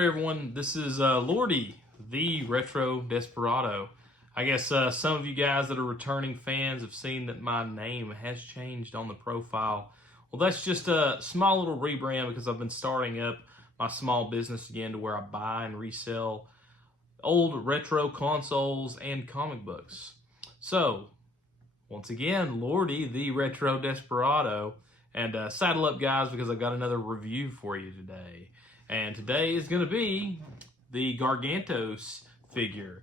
there, everyone. This is Lordy, the Retro Desperado. I guess some of you guys that are returning fans have seen that my name has changed on the profile. Well, that's just a small little rebrand because I've been starting up my small business again to where I buy and resell old retro consoles and comic books. So, once again, Lordy, the Retro Desperado. And saddle up, guys, because I've got another review for you today. And today is going to be the Gargantos figure.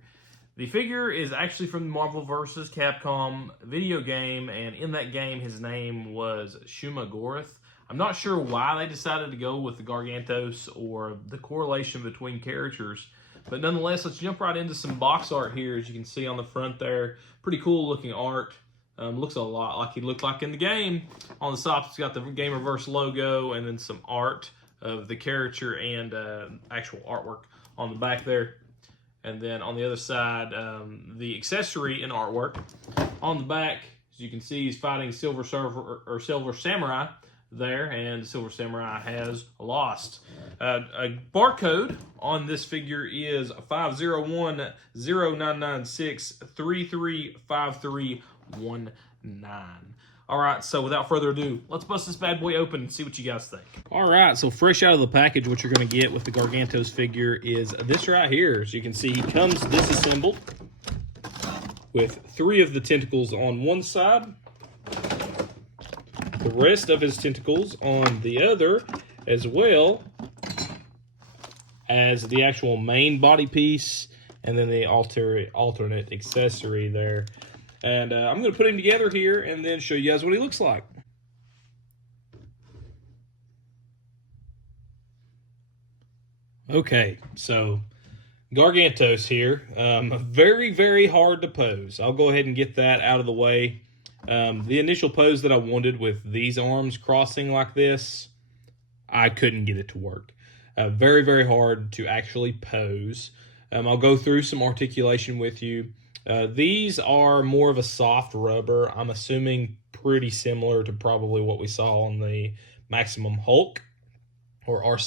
The figure is actually from the Marvel vs. Capcom video game, and in that game, his name was Shuma Gorath. I'm not sure why they decided to go with the Gargantos or the correlation between characters, but nonetheless, let's jump right into some box art here. As you can see on the front there, pretty cool looking art. Looks a lot like he looked like in the game. On the top, it's got the Gamerverse logo and then some art of the character and actual artwork on the back there. And then on the other side, the accessory and artwork. On the back, as you can see, he's fighting Silver Samurai there, and Silver Samurai has lost. A barcode on this figure is 5010996335319. All right, so without further ado, let's bust this bad boy open and see what you guys think. All right, so fresh out of the package, what you're going to get with the Gargantos figure is this right here. As you can see, he comes disassembled with 3 of the tentacles on one side, the rest of his tentacles on the other, as well as the actual main body piece, and then the alternate accessory there. And I'm going to put him together here and then show you guys what he looks like. Okay, so Gargantos here. Very, very hard to pose. I'll go ahead and get that out of the way. The initial pose that I wanted with these arms crossing like this, I couldn't get it to work. Very, very hard to actually pose. I'll go through some articulation with you. These are more of a soft rubber. I'm assuming pretty similar to probably what we saw on the Maximum Hulk, or are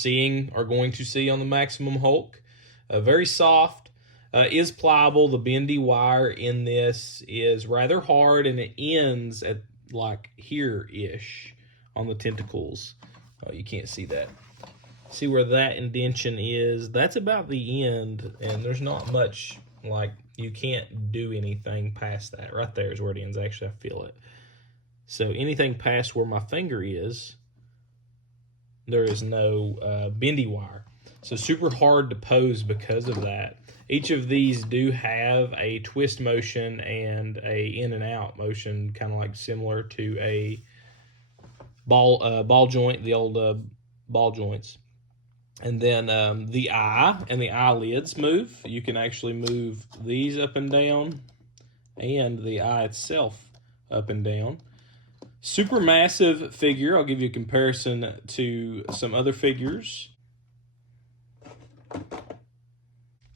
going to see on the Maximum Hulk. Very soft, is pliable. The bendy wire in this is rather hard, and it ends at like here-ish on the tentacles. Oh, you can't see that. See where that indentation is? That's about the end, and there's not much, like, you can't do anything past that. Right there is where it ends. Actually, I feel it. So anything past where my finger is, there is no bendy wire. So super hard to pose because of that. Each of these do have a twist motion and a in and out motion, kind of like similar to a ball joint, the old ball joints. And then the eye and the eyelids move. You can actually move these up and down, and the eye itself up and down. Super massive figure. I'll give you a comparison to some other figures.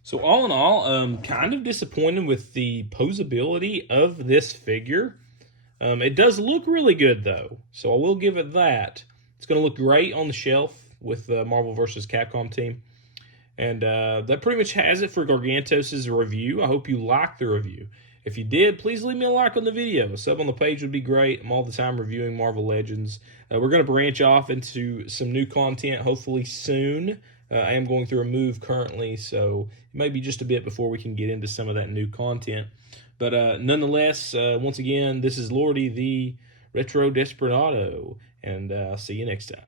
So all in all, kind of disappointed with the posability of this figure. It does look really good, though, so I will give it that. It's going to look great on the shelf with the Marvel vs. Capcom team. And that pretty much has it for Gargantos' review. I hope you liked the review. If you did, please leave me a like on the video. A sub on the page would be great. I'm all the time reviewing Marvel Legends. We're going to branch off into some new content hopefully soon. I am going through a move currently, so it may be just a bit before we can get into some of that new content. But nonetheless, once again, this is Lordy, the Retro Desperado, and I'll see you next time.